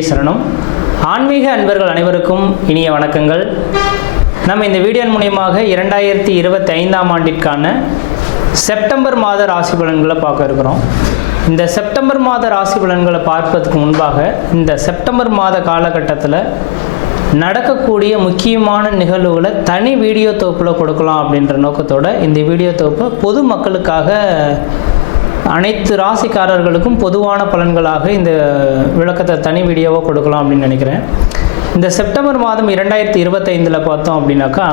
திருவடிகளே சரணம். ஆன்மீக அன்பர்கள் அனைவருக்கும் இனிய வணக்கங்கள். நம்ம இந்த வீடியோ மூலமாக 2025ஆம் ஆண்டிற்கான செப்டம்பர் மாத ராசி பலன்களை பார்க்க இருக்கிறோம். இந்த செப்டம்பர் மாத ராசி பலன்களை பார்ப்பதற்கு முன்பாக இந்த செப்டம்பர் மாத காலகட்டத்தில் நடக்கக்கூடிய முக்கியமான நிகழ்வுகளை தனி வீடியோ தொகுப்பில் கொடுக்கலாம் அப்படின்ற நோக்கத்தோடு இந்த வீடியோ தொகுப்பை பொது மக்களுக்காக அனைத்து ராசிக்காரர்களுக்கும் பொதுவான பலன்களாக இந்த விளக்கத்தை தனி வீடியோவாக கொடுக்கலாம் அப்படின்னு நினைக்கிறேன். இந்த செப்டம்பர் மாதம் 2025 பார்த்தோம் அப்படின்னாக்கா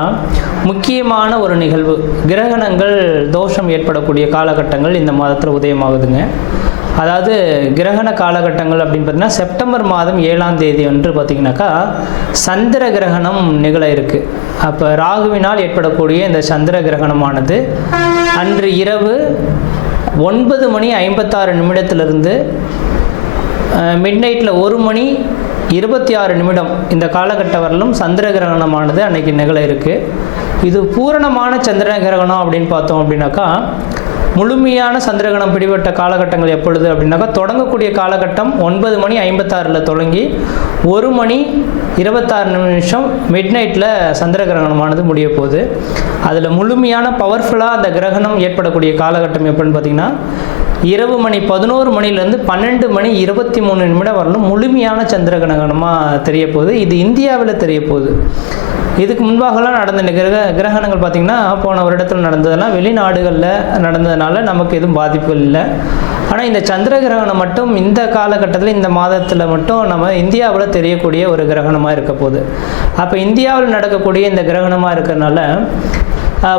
முக்கியமான ஒரு நிகழ்வு, கிரகணங்கள் தோஷம் ஏற்படக்கூடிய காலகட்டங்கள் இந்த மாதத்தில் உதயமாகுதுங்க. அதாவது கிரகண காலகட்டங்கள் அப்படின்னு பார்த்தீங்கன்னா செப்டம்பர் மாதம் 7ஆம் தேதி அன்று பார்த்திங்கனாக்கா சந்திர கிரகணம் நிகழ இருக்குது. அப்போ ராகுவினால் ஏற்படக்கூடிய இந்த சந்திர கிரகணமானது அன்று இரவு 9:56 மிட் நைட்டில் 1:26 இந்த காலகட்டம் வரலும் சந்திர கிரகணமானது அன்னைக்கு நிகழ இருக்குது. இது பூரணமான சந்திர கிரகணம் அப்படின்னு பார்த்தோம் அப்படின்னாக்கா முழுமையான சந்திரகிரகணம் பிடிபட்ட காலகட்டங்கள் எப்பொழுது அப்படின்னாக்கா தொடங்கக்கூடிய காலகட்டம் 9:56 தொடங்கி 1:26 மிட் நைட்டில் சந்திர கிரகணமானது முடிய போகுது. அதில் முழுமையான பவர்ஃபுல்லாக அந்த கிரகணம் ஏற்படக்கூடிய காலகட்டம் எப்படின்னு பார்த்திங்கன்னா இரவு 11 12:23 வரலும் முழுமையான சந்திர கிரகணமாக தெரிய போகுது. இது இந்தியாவில் தெரிய போகுது. இதுக்கு முன்பாகலாம் நடந்த கிரகணங்கள் பார்த்திங்கன்னா போன வருடத்தில் நடந்ததெல்லாம் வெளிநாடுகளில் நடந்ததுனால நமக்கு எதுவும் பாதிப்புகள் இல்லை. ஆனால் இந்த சந்திர கிரகணம் மட்டும் இந்த காலகட்டத்தில் இந்த மாதத்தில் மட்டும் நம்ம இந்தியாவில் தெரியக்கூடிய ஒரு கிரகணமாக இருக்க போகுது. அப்போ இந்தியாவில் நடக்கக்கூடிய இந்த கிரகணமாக இருக்கிறதுனால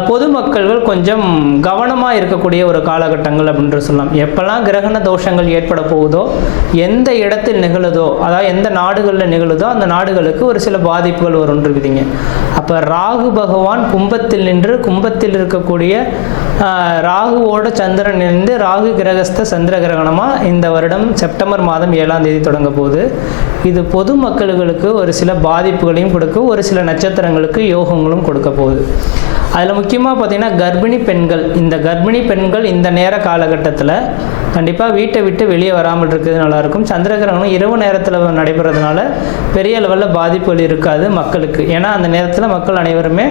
பொதுமக்கள்கள் கொஞ்சம் கவனமாக இருக்கக்கூடிய ஒரு காலகட்டங்கள் அப்படின்ற சொல்லலாம். எப்போல்லாம் கிரகண தோஷங்கள் ஏற்பட போகுதோ, எந்த இடத்தில் நிகழுதோ, அதாவது எந்த நாடுகளில் நிகழுதோ அந்த நாடுகளுக்கு ஒரு சில பாதிப்புகள் வரும்னு இருக்குதுங்க. அப்போ ராகு பகவான் கும்பத்தில் நின்று கும்பத்தில் இருக்கக்கூடிய ராகுவோட சந்திரன் இருந்து ராகு கிரகஸ்த சந்திர கிரகணமாக இந்த வருடம் செப்டம்பர் மாதம் 7ஆம் தேதி தொடங்க போகுது. இது பொதுமக்களுக்கு ஒரு சில பாதிப்புகளையும் கொடுக்கும், ஒரு சில நட்சத்திரங்களுக்கு யோகங்களும் கொடுக்க போகுது. அதில் முக்கியமாக பார்த்திங்கன்னா கர்ப்பிணி பெண்கள் இந்த நேர காலகட்டத்தில் கண்டிப்பாக வீட்டை விட்டு வெளியே வராமல் இருக்கிறது நல்லாயிருக்கும். சந்திர கிரகணம் இரவு நேரத்தில் நடைபெறதுனால பெரிய லெவலில் பாதிப்புகள் இருக்காது மக்களுக்கு. ஏன்னா அந்த நேரத்தில் மக்கள் அனைவருமே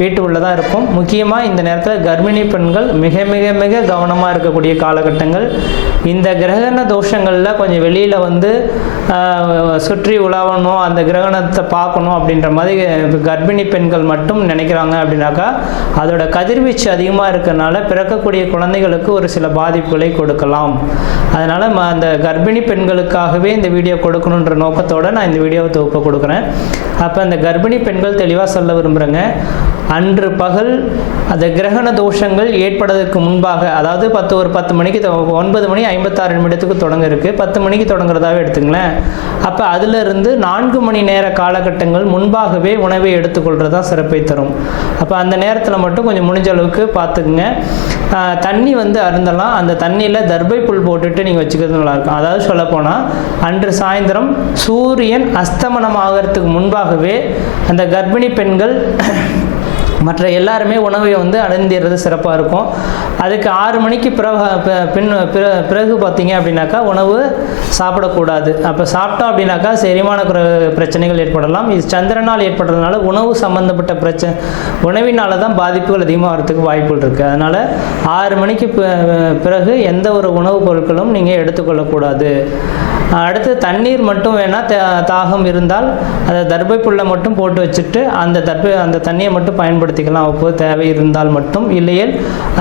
வீட்டு உள்ளதாக இருக்கும். முக்கியமாக இந்த நேரத்தில் கர்ப்பிணி பெண்கள் மிக மிக மிக கவனமாக இருக்கக்கூடிய காலகட்டங்கள். இந்த கிரகண தோஷங்களில் கொஞ்சம் வெளியில் வந்து சுற்றி உலாவணும், அந்த கிரகணத்தை பார்க்கணும் அப்படின்ற மாதிரி கர்ப்பிணி பெண்கள் மட்டும் நினைக்கிறாங்க அப்படின்னாக்கா அதோட கதிர்வீச்சு அதிகமாக இருக்கிறதுனால பிறக்கக்கூடிய குழந்தைகளுக்கு ஒரு சில பாதிப்புகளை கொடுக்கலாம். அதனால் அந்த கர்ப்பிணி பெண்களுக்காகவே இந்த வீடியோ கொடுக்கணுன்ற நோக்கத்தோடு நான் இந்த வீடியோவை தொகுப்பை கொடுக்குறேன். அப்போ அந்த கர்ப்பிணி பெண்கள் தெளிவாக சொல்ல விரும்புகிறேங்க, அன்று பகல் அந்த கிரகண தோஷங்கள் ஏற்படுவதற்கு முன்பாக, அதாவது 10 மணிக்கு 9:56 தொடங்க இருக்குது, 10 மணிக்கு தொடங்குறதாவே எடுத்துங்களேன். அப்போ அதிலிருந்து 4 மணி நேர காலகட்டங்கள் முன்பாகவே உணவை எடுத்துக்கொள்கிறதா சிறப்பை தரும். அப்போ அந்த நேரத்தில் மட்டும் கொஞ்சம் முடிஞ்ச அளவுக்கு பார்த்துக்குங்க. தண்ணி வந்து அருந்தலாம். அந்த தண்ணியில் தர்பை புல் போட்டுட்டு நீங்கள் வச்சுக்கிறது நல்லாயிருக்கும். அதாவது சொல்லப்போனால் அன்று சாயந்தரம் சூரியன் அஸ்தமனம் ஆகிறதுக்கு முன்பாகவே அந்த கர்ப்பிணி பெண்கள் மற்ற எல்லாருமே உணவை வந்து அடைந்திடுறது சிறப்பாக இருக்கும். அதுக்கு 6 மணிக்கு பிறகு பார்த்தீங்க அப்படின்னாக்கா உணவு சாப்பிடக்கூடாது. அப்போ சாப்பிட்டோம் அப்படின்னாக்கா செரிமான பிரச்சனைகள் ஏற்படலாம். இது சந்திரனால் ஏற்படுறதுனால உணவு சம்மந்தப்பட்ட உணவினால தான் பாதிப்புகள் அதிகமாக வரதுக்கு வாய்ப்புகள் இருக்குது. அதனால் 6 மணிக்கு பிறகு எந்த ஒரு உணவுப் பொருட்களும் நீங்கள் எடுத்துக்கொள்ளக்கூடாது. அடுத்து தண்ணீர் மட்டும் வேணால் தாகம் இருந்தால் அதை தர்பை புல்லை மட்டும் போட்டு வச்சுட்டு அந்த தண்ணியை மட்டும் பயன்படுத்திக்கலாம் அப்போது தேவை இருந்தால் மட்டும். இல்லையே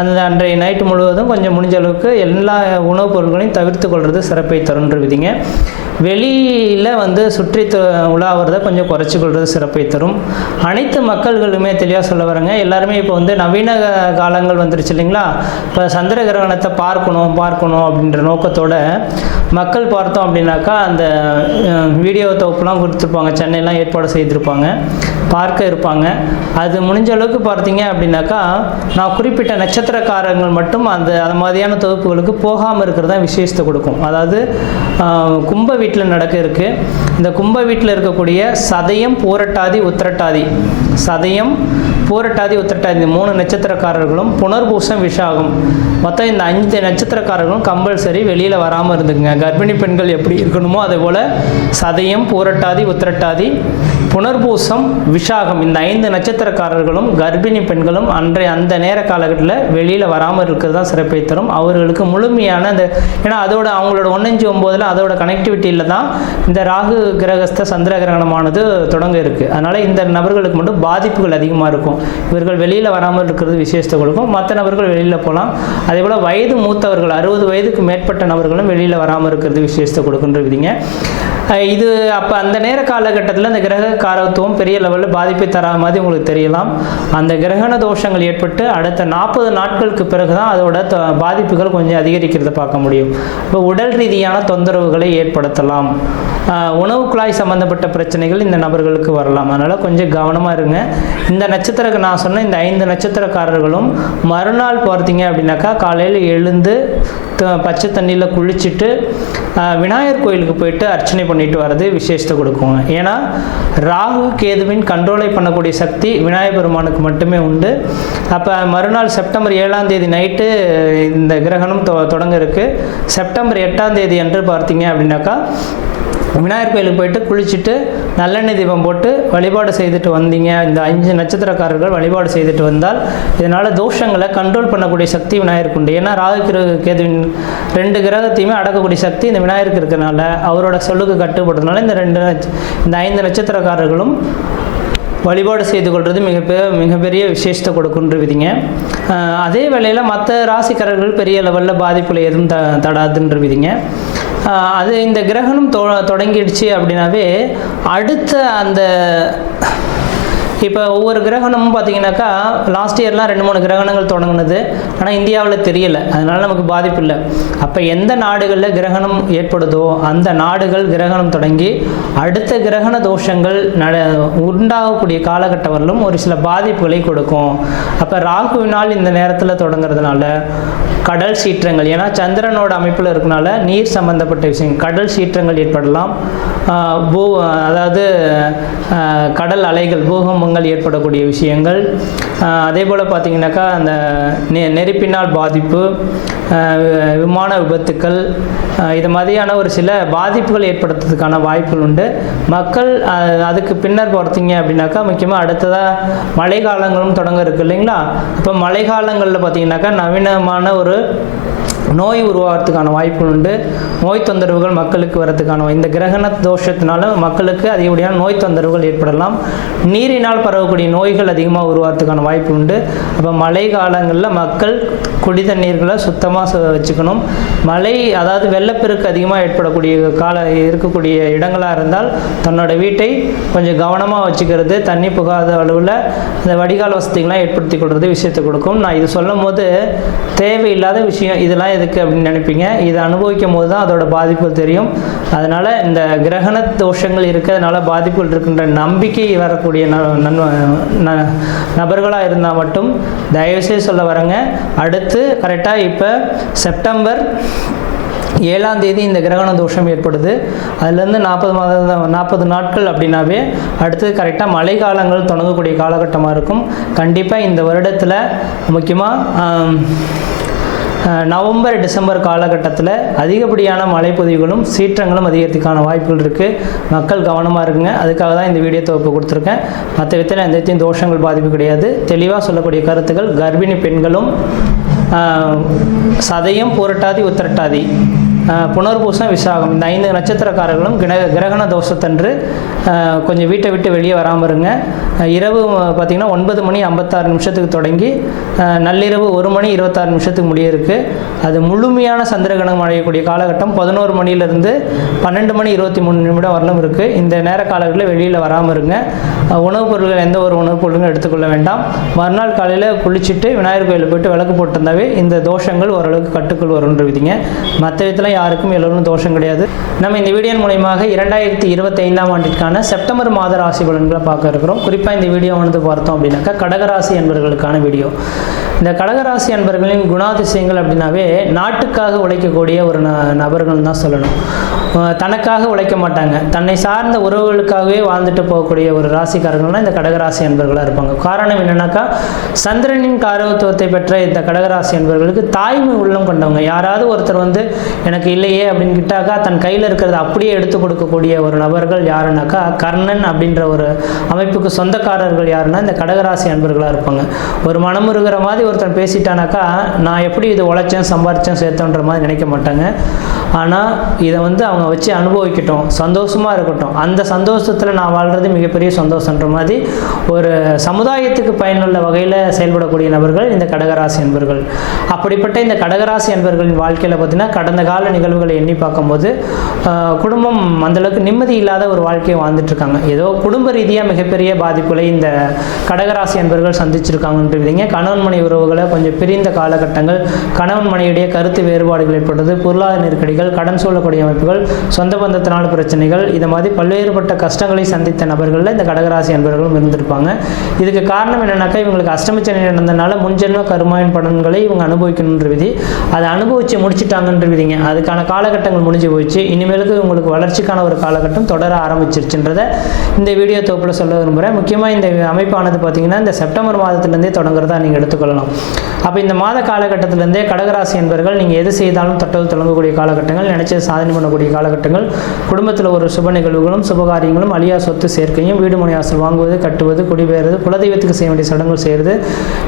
அந்த அன்றைய நைட்டு முழுவதும் கொஞ்சம் முடிஞ்ச அளவுக்கு எல்லா உணவுப் பொருட்களையும் தவிர்த்து கொள்வது சிறப்பை தருன்றவிதிங்க. வெளியில் வந்து சுற்றி உலாவறதை கொஞ்சம் குறைச்சி கொள்வது சிறப்பை தரும். அனைத்து மக்கள்களுமே தெளிவாக சொல்ல வரங்க, எல்லாருமே இப்போ வந்து நவீன காலங்கள் வந்துருச்சு இல்லைங்களா. இப்போ சந்திர கிரகணத்தை பார்க்கணும் அப்படின்ற நோக்கத்தோட மக்கள் பார்த்தோம் அப்படின்னாக்கா அந்த வீடியோ தொகுப்புலாம் கொடுத்துருப்பாங்க, சென்னையெல்லாம் ஏற்பாடு செய்திருப்பாங்க, பார்க்க இருப்பாங்க. அது முடிஞ்ச ஓரளவுக்கு பார்த்தீங்க அப்படின்னாக்கா நான் குறிப்பிட்ட நட்சத்திரக்காரங்கள் மட்டும் அந்த மாதிரியான தொகுப்புகளுக்கு போகாமல் இருக்கிறதா விசேஷத்தை கொடுக்கும். அதாவது கும்ப வீட்டில் நடக்க இருக்குது. இந்த கும்ப வீட்டில் இருக்கக்கூடிய சதயம், பூரட்டாதி, உத்திரட்டாதி, சதயம், பூரட்டாதி, உத்திரட்டாதி இந்த 3 நட்சத்திரக்காரர்களும், புனர்பூசம், விஷாகம், மொத்தம் இந்த 5 நட்சத்திரக்காரர்களும் கம்பல்சரி வெளியில் வராமல் இருந்துக்குங்க. கர்ப்பிணி பெண்கள் எப்படி இருக்கணுமோ அதே போல் சதயம், பூரட்டாதி, உத்திரட்டாதி, புனர்பூசம், விஷாகம் இந்த 5 நட்சத்திரக்காரர்களும் கர்ப்பிணி பெண்களும் அந்த நேர காலகட்டத்தில் வெளியில் வராமல் இருக்கிறது தான் சிறப்பை தரும். அவர்களுக்கு முழுமையான இந்த ஏன்னா அதோட அவங்களோட 1-5-9 அதோட கனெக்டிவிட்டியில் தான் இந்த ராகு கிரகஸ்த சந்திர கிரகணமானது தொடங்க இருக்குது. அதனால் இந்த நபர்களுக்கு மட்டும் பாதிப்புகள் அதிகமாக இருக்கும். இவர்கள் வெளியில் வராமல் இருக்கிறது விசேஷத்தை கொடுக்கும். மற்ற நபர்கள் வெளியில் போகலாம். அதே போல் வயது மூத்தவர்கள் 60 வயதுக்கு மேற்பட்ட நபர்களும் வெளியில் வராமல் இருக்கிறது விசேஷத்தை கொடுக்குன்றீங்க. இது அப்போ அந்த நேர காலகட்டத்தில் அந்த கிரக காரகத்துவம் பெரிய லெவலில் பாதிப்பை தராத மாதிரி உங்களுக்கு தெரியலாம். அந்த கிரகண தோஷங்கள் ஏற்பட்டு அடுத்த 40 நாட்களுக்கு பிறகு தான் அதோட பாதிப்புகள் கொஞ்சம் அதிகரிக்கிறத பார்க்க முடியும். இப்போ உடல் ரீதியான தொந்தரவுகளை ஏற்படுத்தலாம். உணவு குழாய் சம்பந்தப்பட்ட பிரச்சனைகள் இந்த நபர்களுக்கு வரலாம். அதனால் கொஞ்சம் கவனமாக இருங்க. இந்த நான் சொன்ன இந்த 5 நட்சத்திரக்காரர்களும் மறுநாள் பார்த்தீங்க அப்படின்னாக்கா காலையில் எழுந்து பச்சை தண்ணியில் குளிச்சுட்டு விநாயகர் கோயிலுக்கு போயிட்டு அர்ச்சனை பண்ணிட்டு வர்றது விசேஷத்தை கொடுக்குங்க. ஏன்னா ராகு கேதுவின் கண்ட்ரோலை பண்ணக்கூடிய சக்தி விநாயகர் பெருமானுக்கு மட்டுமே உண்டு. அப்போ மறுநாள் செப்டம்பர் 7ஆம் தேதி நைட்டு இந்த கிரகணம் தொடங்க இருக்குது. செப்டம்பர் 8ஆம் தேதி அன்று பார்த்தீங்க அப்படின்னாக்கா விநாயகர் கோயிலுக்கு போயிட்டு குளிச்சுட்டு நல்லெண்ணெய் தீபம் போட்டு வழிபாடு செய்துட்டு வந்தீங்க. இந்த 5 நட்சத்திரக்காரர்கள் வழிபாடு செய்துட்டு வந்தால் இதனால் தோஷங்களை கண்ட்ரோல் பண்ணக்கூடிய சக்தி விநாயகருக்கு உண்டு. ஏன்னா ராகு கேதுவின் 2 கிரகத்தையுமே அடக்கக்கூடிய சக்தி இந்த விநாயகருக்கு இருக்கிறனால அவரோட சொல்லுக்கு கட்டுப்படுறதுனால இந்த 5 நட்சத்திரக்காரர்களும் வழிபாடு செய்து கொள்வது மிகப்பெரிய விசேஷத்தை கொடுக்குன்றவிதிங்க. அதே வேளையில் மற்ற ராசிக்காரர்கள் பெரிய லெவலில் பாதிப்புகளை எதுவும் தடாதுன்றவிதிங்க. அது இந்த கிரகணம் தொடங்கிடுச்சு அப்படின்னாவே அடுத்த அந்த இப்போ ஒவ்வொரு கிரகணமும் பார்த்தீங்கன்னாக்கா லாஸ்ட் இயர்லாம் 2-3 கிரகணங்கள் தொடங்கினது. ஆனால் இந்தியாவில் தெரியலை, அதனால் நமக்கு பாதிப்பு இல்லை. அப்போ எந்த நாடுகளில் கிரகணம் ஏற்படுதோ அந்த நாடுகள் கிரகணம் தொடங்கி அடுத்த கிரகண தோஷங்கள் உண்டாகக்கூடிய காலகட்டம் வரலும் ஒரு சில பாதிப்புகளை கொடுக்கும். அப்போ ராகுவினால் இந்த நேரத்தில் தொடங்குறதுனால கடல் சீற்றங்கள், ஏன்னா சந்திரனோட அமைப்பில் இருக்கனால நீர் சம்பந்தப்பட்ட விஷயம் கடல் சீற்றங்கள் ஏற்படலாம். அதாவது கடல் அலைகள், பூகம்பங்கள் ஏற்படக்கூடிய விஷயங்கள். அதே போல் பார்த்தீங்கன்னாக்கா அந்த நெருப்பினால் பாதிப்பு, விமான விபத்துக்கள், இது மாதிரியான ஒரு சில பாதிப்புகள் ஏற்படுத்துறதுக்கான வாய்ப்புகள் உண்டு. மக்கள் அதுக்கு பின்னர் பார்த்தீங்க அப்படின்னாக்கா முக்கியமாக அடுத்ததாக மழை காலங்களும் தொடங்க இருக்குது இல்லைங்களா? இப்போ மழை காலங்களில் பார்த்தீங்கன்னாக்கா நவீனமான ஒரு நோய் உருவாகிறதுக்கான வாய்ப்புகள் உண்டு. நோய் தொந்தரவுகள் மக்களுக்கு வரதுக்கான இந்த கிரகண தோஷத்தினால மக்களுக்கு அதிகப்படியான நோய் தொந்தரவுகள் ஏற்படலாம். நீரினால் பரவக்கூடிய நோய்கள் அதிகமாக உருவாகிறதுக்கான வாய்ப்பு உண்டு. அப்போ மழை காலங்களில் மக்கள் குடி தண்ணீர்களை சுத்தமாக வச்சுக்கணும். மழை அதாவது வெள்ளப்பெருக்கு அதிகமாக ஏற்படக்கூடிய இருக்கக்கூடிய இடங்களாக இருந்தால் தன்னோட வீட்டை கொஞ்சம் கவனமாக வச்சுக்கிறது, தண்ணி புகாத அளவில் இந்த வடிகால் வசதிகள்லாம் ஏற்படுத்தி கொடுறது விஷயத்தை கொடுக்கும். நான் இது சொல்லும் போது தேவையில்லாத விஷயம் இதெல்லாம் எதுக்கு அப்படின்னு நினைப்பீங்க. இதை அனுபவிக்கும் போது தான் அதோட பாதிப்புகள் தெரியும். அதனால் இந்த கிரகண தோஷங்கள் இருக்கிறதுனால பாதிப்புகள் இருக்கின்ற நம்பிக்கை வரக்கூடிய நபர்களாக இருந்தால் மட்டும் தயவுசெய்து சொல்ல வரங்க. அடுத்து கரெக்டாக இப்போ செப்டம்பர் 7ஆம் தேதி இந்த கிரகண தோஷம் ஏற்படுது. அதுலேருந்து 40 நாட்கள் அப்படின்னாவே அடுத்து கரெக்டாக மழை காலங்கள் தொடங்கக்கூடிய காலகட்டமாக இருக்கும். கண்டிப்பாக இந்த வருடத்தில் முக்கியமாக நவம்பர் டிசம்பர் காலகட்டத்தில் அதிகப்படியான மழைப்பொழிவுகளும் சீற்றங்களும் அதிகரிக்கிறதுக்கான வாய்ப்புகள் இருக்குது. மக்கள் கவனமாக இருக்குங்க. அதுக்காக தான் இந்த வீடியோ தொகுப்பு கொடுத்துருக்கேன். மற்ற விதத்தில் எந்த விதத்தையும் தோஷங்கள் பாதிப்பு கிடையாது. தெளிவாக சொல்லக்கூடிய கருத்துக்கள் கர்ப்பிணி பெண்களும் சதயம், பூரட்டாதி, உத்திரட்டாதி, புனர்பூசம், விசாகம் இந்த 5 நட்சத்திரக்காரர்களும் கிரகண தோஷத்தன்று கொஞ்சம் வீட்டை விட்டு வெளியே வராமல் இருங்க. இரவு பார்த்திங்கன்னா 9:56 தொடங்கி நள்ளிரவு 1:26 முடிய இருக்குது. அது முழுமையான சந்திரகிரகணம் அடையக்கூடிய காலகட்டம் 11 மணியிலிருந்து 12:23 வரலும் இருக்குது. இந்த நேர காலங்களில் வெளியில் வராமல் இருங்க. உணவுப் பொருட்கள் எந்த ஒரு உணவுப் பொருட்களும் எடுத்துக்கொள்ள வேண்டாம். மறுநாள் காலையில் குளிச்சுட்டு விநாயகர் கோயிலுக்கு போயிட்டு விளக்கு போட்டிருந்தாவே இந்த தோஷங்கள் ஓரளவுக்கு கட்டுக்குள் வரும்ன்ற விதிங்க. மற்ற விதத்தில் யாருக்கும் எல்லோரும் தோஷம் கிடையாது. நம்ம இந்த வீடியோ மூலமாக 2025ஆம் ஆண்டிற்கான செப்டம்பர் மாத ராசி பலன்களை பார்க்க இருக்கிறோம். குறிப்பாக இந்த வீடியோ பார்த்தோம் அப்படின்னாக்கா கடகராசி அன்பர்களுக்கான வீடியோ. இந்த கடகராசி அன்பர்களின் குணாதிசயங்கள் அப்படின்னாவே நாட்டுக்காக உழைக்கக்கூடிய ஒரு நபர்கள் தான் சொல்லணும். தனக்காக உழைக்க மாட்டாங்க, தன்னை சார்ந்த உறவுகளுக்காகவே வாழ்ந்துட்டு போகக்கூடிய ஒரு ராசிக்காரர்கள்னா இந்த கடகராசி அன்பர்களாக இருப்பாங்க. காரணம் என்னன்னாக்கா, சந்திரனின் காரகத்துவத்தை பெற்ற இந்த கடகராசி அன்பர்களுக்கு தாய்மை உள்ளம் கொண்டவங்க. யாராவது ஒருத்தர் எனக்கு இல்லையே அப்படின்னு கிட்டாக்கா தன் கையில் இருக்கிறத அப்படியே எடுத்து கொடுக்கக்கூடிய ஒரு நபர்கள் யாருன்னாக்கா கர்ணன் அப்படின்ற ஒரு அமைப்புக்கு சொந்தக்காரர்கள் யாருன்னா இந்த கடகராசி அன்பர்களாக இருப்பாங்க. ஒரு மனமுருகிற மாதிரி ஒருத்தர் பேசிட்டானாக்கா நான் எப்படி இதை உழைச்சேன் சம்பாரிச்சேன் சேர்த்தோன்ற மாதிரி நினைக்க மாட்டாங்க. ஆனால் இதை அவங்க வச்சு அனுபவிக்கட்டும், சந்தோஷமாக இருக்கட்டும், அந்த சந்தோஷத்தில் நான் வாழ்கிறது மிகப்பெரிய சந்தோஷன்ற மாதிரி ஒரு சமுதாயத்துக்கு பயனுள்ள வகையில் செயல்படக்கூடிய நபர்கள் இந்த கடகராசி அன்பர்கள். அப்படிப்பட்ட இந்த கடகராசி அன்பர்களின் வாழ்க்கையில் பார்த்திங்கன்னா கடந்த கால நிகழ்வுகளை எண்ணி பார்க்கும்போது குடும்பம் அந்தளவுக்கு நிம்மதி இல்லாத ஒரு வாழ்க்கையை வாழ்ந்துட்டுருக்காங்க. ஏதோ குடும்ப ரீதியாக மிகப்பெரிய பாதிப்புகளை இந்த கடகராசி அன்பர்கள் சந்திச்சிருக்காங்கன்றீங்க. கணவன் மனைவி உறவுகளை கொஞ்சம் பிரிந்த காலகட்டங்கள், கணவன் மனைவியுடைய கருத்து வேறுபாடுகள் ஏற்பட்டது, பொருளாதார நெருக்கடிகள், கடன் சொல்லக்கூடிய அமைப்புகள், சொந்த பந்தத்தினால் பிரச்சனைகள், இது மாதிரி பல்வேறுபட்ட கஷ்டங்களை சந்தித்த நபர்களில் இந்த கடகராசி அன்பர்களும் இருந்திருப்பாங்க. இதுக்கு காரணம் என்னன்னாக்கா இவங்களுக்கு அஷ்டமச்சனி நடந்ததுனால முன்ஜென்ம கருமாயின் பலன்களை இவங்க அனுபவிக்கணுன்ற விதி, அதை அனுபவிச்சு முடிச்சுட்டாங்கன்ற விதிங்க. அதுக்கான காலகட்டங்கள் முடிஞ்சு போயிடுச்சு. இனிமேலுக்கு உங்களுக்கு வளர்ச்சிக்கான ஒரு காலகட்டம் தொடர ஆரம்பிச்சிருச்சுன்றதை இந்த வீடியோ தொகுப்பில் சொல்ல விரும்புகிறேன். முக்கியமாக இந்த அமைப்பானது பார்த்தீங்கன்னா இந்த செப்டம்பர் மாதத்திலேருந்தே தொடங்குறதா நீங்கள் எடுத்துக்கொள்ளலாம். அப்போ இந்த மாத காலகட்டத்திலேருந்தே கடகராசி என்பர்கள் நீங்கள் எது செய்தாலும் தொட்டது தொடங்கக்கூடிய காலகட்டங்கள், நினைச்சது சாதனை பண்ணக்கூடிய காலகட்டங்கள், குடும்பத்தில் ஒரு சுப நிகழ்வுகளும் சுபகாரியங்களும், அழியா சொத்து சேர்க்கையும், வீடு மனை வாசல் வாங்குவது, கட்டுவது, குடிபெயர்வது, குலதெய்வத்துக்கு செய்ய வேண்டிய சடங்குகள் செய்கிறது,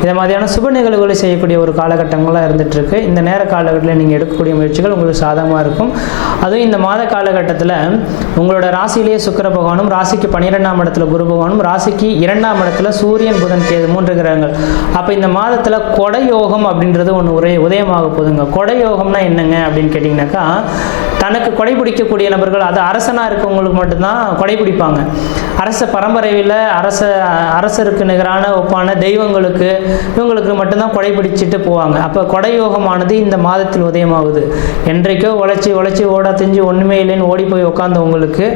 இதை மாதிரியான சுப நிகழ்வுகளை செய்யக்கூடிய ஒரு காலகட்டங்களாக இருந்துட்டு இருக்கு. இந்த நேர காலகட்டத்தில் நீங்கள் எடுக்கக்கூடிய முயற்சிகள் உங்களுக்கு சாதகமாக இருக்கும். அதுவும் இந்த மாத காலகட்டத்தில் உங்களோட ராசியிலேயே சுக்கிர பகவானும், ராசிக்கு 12ஆம் இடத்துல குரு பகவானும், ராசிக்கு 2ஆம் இடத்துல சூரியன் புதன் கேது 3 கிரகங்கள். அப்போ இந்த மாதத்தில் கொடை யோகம் அப்படின்றது ஒன்று உதயமாக போதுங்க. கொடை யோகம்னா என்னங்க அப்படின்னு கேட்டிங்கனாக்கா, தனக்கு கொடை பிடிக்கக்கூடிய நபர்கள், அது அரசனாக இருக்கவங்களுக்கு மட்டும்தான் கொடை பிடிப்பாங்க. அரச பரம்பரையில் அரசருக்கு நிகரான ஒப்பான தெய்வங்களுக்கு இவங்களுக்கு மட்டும்தான் கொடை பிடிச்சிட்டு போவாங்க. அப்போ கொடை யோகமானது இந்த மாதத்தில் உதயமாகுது. என்றைக்கோ உழைச்சி ஓடா தெரிஞ்சு ஒன்றுமே இல்லைன்னு ஓடி போய் உட்காந்தவங்களுக்கு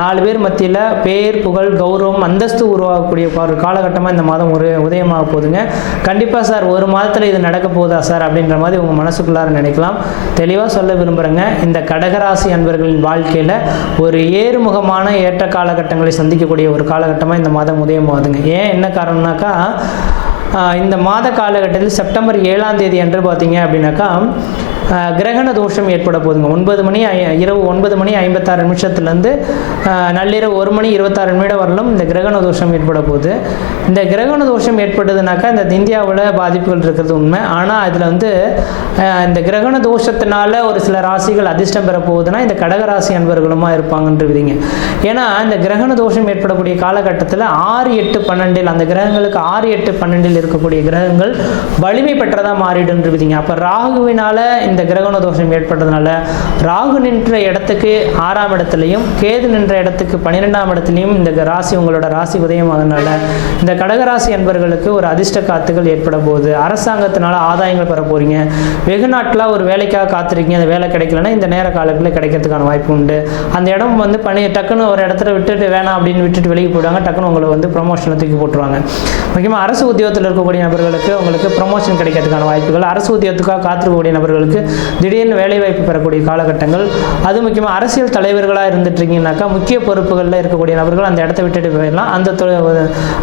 4 பேர் மத்தியில் பேர், புகழ், கௌரவம், அந்தஸ்து உருவாகக்கூடிய ஒரு காலகட்டமாக இந்த மாதம் உதயமாக போகுதுங்க. கண்டிப்பாக சார் ஒரு மாதத்தில் இது நடக்க போகுதா சார் அப்படின்ற மாதிரி உங்கள் மனசுக்குள்ளார நினைக்கலாம். தெளிவாக சொல்ல விரும்புகிறேங்க, இந்த கடகராசி அன்பர்களின் வாழ்க்கையில் ஒரு ஏறுமுகமான ஏற்ற காலகட்டங்களை சந்திக்கக்கூடிய ஒரு காலகட்டமாக இந்த மாதம் உதயமாகுதுங்க. ஏன் என்ன காரணம்னாக்கா, இந்த மாத காலகட்டத்தில் செப்டம்பர் 7ஆம் தேதி அன்று பார்த்தீங்க அப்படின்னாக்கா கிரகண தோஷம் ஏற்பட போதுங்க. இரவு 9:56 நள்ளிரவு 1:26 வரலும் இந்த கிரகண தோஷம் ஏற்பட போகுது. இந்த கிரகண தோஷம் ஏற்பட்டதுனாக்கா இந்த இந்தியாவில் பாதிப்புகள் இருக்கிறது உண்மை. ஆனால் அதில் இந்த கிரகண தோஷத்தினால ஒரு சில ராசிகள் அதிர்ஷ்டம் பெற போகுதுன்னா இந்த கடகராசி அன்பர்களுமா இருப்பாங்கன்றீங்க. ஏன்னா இந்த கிரகண தோஷம் ஏற்படக்கூடிய காலகட்டத்தில் 6, 8, 12 அந்த கிரகங்களுக்கு 6, 8, 12 இருக்கக்கூடிய கிரகங்கள் வலிமை பெற்றதாக மாறிடுன்றீங்க. அப்போ ராகுவினால இந்த கிரகண தோஷம் ஏற்பட்டதுனால ராகு நின்ற இடத்துக்கு 6ஆம் இடத்துலையும், கேது நின்ற இடத்துக்கு 12ஆம் இடத்துலையும் இந்த ராசி உங்களோட ராசி உதயமாகனால இந்த கடகராசி அன்பர்களுக்கு ஒரு அதிர்ஷ்ட காத்துகள் ஏற்பட போகுது. அரசாங்கத்தினால ஆதாயங்கள் பெற போறீங்க. வெகு நாட்களாக ஒரு வேலைக்காக காத்திருக்கீங்க, அந்த வேலை கிடைக்கலன்னா இந்த நேர காலங்களில் கிடைக்கிறதுக்கான வாய்ப்பு உண்டு. அந்த இடம் டக்குன்னு ஒரு இடத்துல விட்டுட்டு வேணாம் அப்படின்னு விட்டுட்டு வெளியே போயிடுவாங்க. டக்குன்னு உங்களை ப்ரொமோஷனில் தூக்கி போட்டுருவாங்க. முக்கியமாக அரசு உத்தியோகத்தில் இருக்கக்கூடிய நபர்களுக்கு உங்களுக்கு ப்ரொமோஷன் கிடைக்கிறதுக்கான வாய்ப்புகள், அரசு உத்தியோகத்துக்காக காத்திருக்கக்கூடிய நபர்களுக்கு திடீர்னு வேலைவாய்ப்பு பெறக்கூடிய காலகட்டங்கள், அது முக்கியமாக அரசியல் தலைவர்களாக இருந்துட்டு இருக்கீங்கன்னாக்கா முக்கிய பொறுப்புகளில் இருக்கக்கூடிய நபர்கள் அந்த இடத்த விட்டுட்டு போயிடலாம்.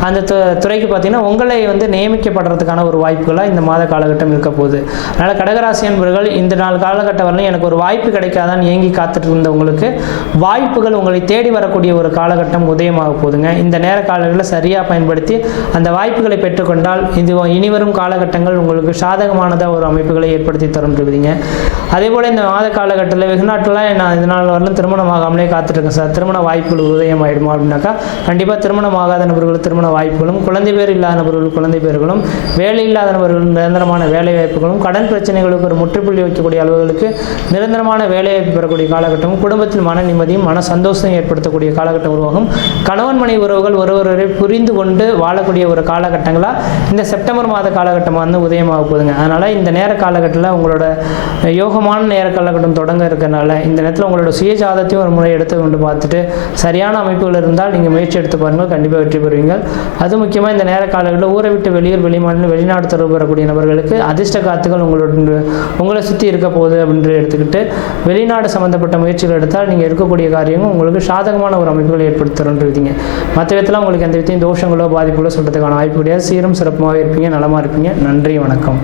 அந்த துறைக்கு பார்த்தீங்கன்னா உங்களை நியமிக்கப்படுறதுக்கான ஒரு வாய்ப்புகளாக இந்த மாத காலகட்டம் இருக்க போகுது. அதனால் கடகராசி என்பவர்கள் இந்த நாள் காலகட்டம் வரலாம் எனக்கு ஒரு வாய்ப்பு கிடைக்காதான் ஏங்கி காத்துட்டு இருந்தவங்களுக்கு வாய்ப்புகள் உங்களை தேடி வரக்கூடிய ஒரு காலகட்டம் உதயமாக போகுதுங்க. இந்த நேர காலங்களில் சரியாக பயன்படுத்தி அந்த வாய்ப்புகளை பெற்றுக்கொண்டால் இது இனிவரும் காலகட்டங்கள் உங்களுக்கு சாதகமானதாக ஒரு அமைப்புகளை ஏற்படுத்தி தருன்றீங்க. அதே போல் இந்த மாத காலகட்டத்தில் வெகு நாட்களாக நான் இதனால் வரலும் திருமணமாகாமலே காத்துட்ருக்கேன் சார், திருமண வாய்ப்புகள் உதயம் ஆகிடுமா அப்படின்னாக்கா கண்டிப்பாக திருமணமாகாத நபர்கள் திருமண வாய்ப்புகளும், குழந்தை பேர் இல்லாத நபர்கள் குழந்தை பேர்களும், வேலை இல்லாத நபர்கள் நிரந்தரமான வேலை வாய்ப்புகளும், கடன் பிரச்சனைகளுக்கு ஒரு முற்றுப்புள்ளி வைக்கக்கூடிய அளவுகளுக்கு நிரந்தரமான வேலைவாய்ப்பு பெறக்கூடிய காலகட்டமும், குடும்பத்தில் மன நிம்மதியும் மன சந்தோஷம் ஏற்படுத்தக்கூடிய காலகட்டம் உருவாகும். கணவன் மனைவி உறவுகள் ஒருவரை புரிந்து கொண்டு வாழக்கூடிய ஒரு காலகட்டங்களாக இந்த செப்டம்பர் மாத காலகட்டமாக வந்து உதயமாக போகுதுங்க. அதனால் இந்த நேர காலகட்டத்தில் உங்களோட யோகமான நேர காலகட்டம் தொடங்க இருக்கிறனால இந்த நேரத்தில் உங்களோட சுய ஜாதத்தையும் ஒரு முறை எடுத்து கொண்டு பார்த்துட்டு சரியான அமைப்புகள் இருந்தால் நீங்கள் முயற்சி எடுத்து பாருங்கள், கண்டிப்பாக வெற்றி பெறுவீங்கள். அது முக்கியமாக இந்த நேர காலங்களில் ஊரை விட்டு வெளியூர் வெளிமாநிலம் வெளிநாடு தொடர்பு வரக்கூடிய நபர்களுக்கு அதிர்ஷ்ட காத்துகள் உங்களை சுற்றி இருக்க போகுது அப்படின்னு எடுத்துக்கிட்டு வெளிநாடு சம்மந்தப்பட்ட முயற்சிகள் எடுத்தால் நீங்கள் இருக்கக்கூடிய காரியமும் உங்களுக்கு சாதகமான ஒரு அமைப்புகளை ஏற்படுத்துறீங்க. மற்ற விதத்தில் உங்களுக்கு எந்த விதத்தையும் தோஷங்களோ பாதிப்புகளோ சொல்கிறதுக்கான வாய்ப்பு கிடையாது. சீரும் சிறப்பாக இருப்பீங்க, நலமாக இருப்பீங்க. நன்றி, வணக்கம்.